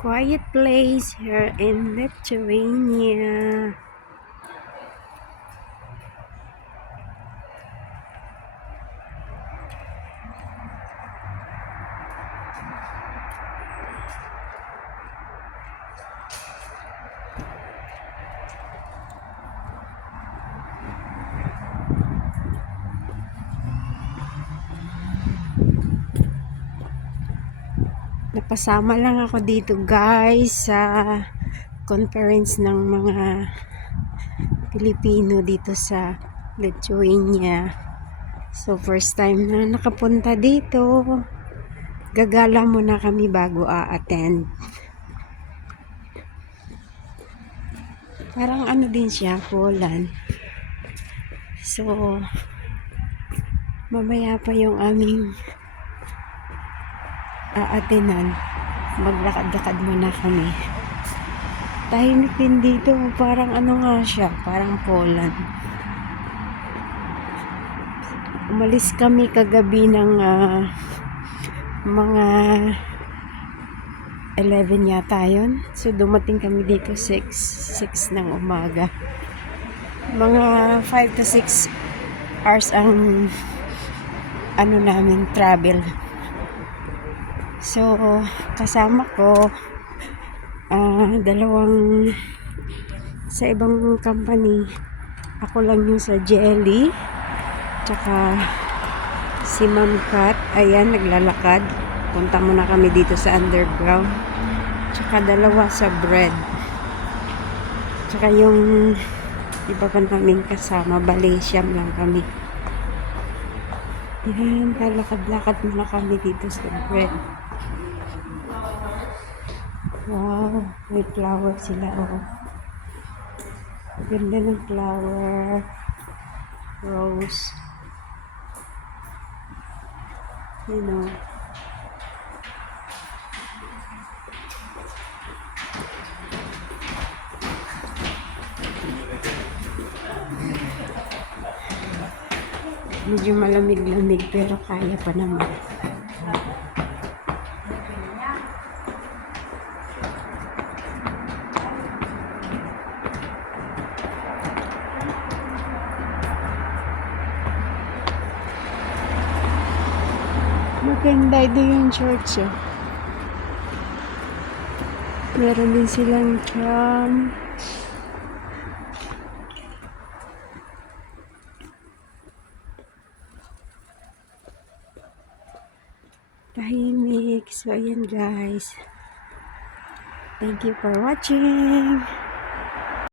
quiet place here in Lithuania. Napasama lang ako dito guys sa conference ng mga Pilipino dito sa Lithuania. So first time na nakapunta dito. Gagala muna kami bago a-attend. Parang ano din siya, Poland. So mamaya pa yung aming aatenan. Maglakad-lakad muna kami. Tahimik din dito. Parang ano nga siya. Parang Poland. Umalis kami kagabi ng mga 11 yata yun. So dumating kami dito 6 ng umaga. Mga 5 to 6 hours ang ano namin travel. So kasama ko dalawang sa ibang company. Ako lang yung sa Jelly, tsaka si Ma'am Kat, ayan naglalakad. Punta muna kami dito sa underground, tsaka dalawa sa bread, tsaka yung iba pa namin kasama, bali siyam lang kami. Yan, lalakad-lakad muna kami dito sa bread. Wow, may flower sila, oh. Ganda ng flower. Rose. You know. Medyo malamig-lamig pero kaya pa naman. Maganda ito yung church, oh. Meron din silang tram. Tahimik. So, ayan guys. Thank you for watching.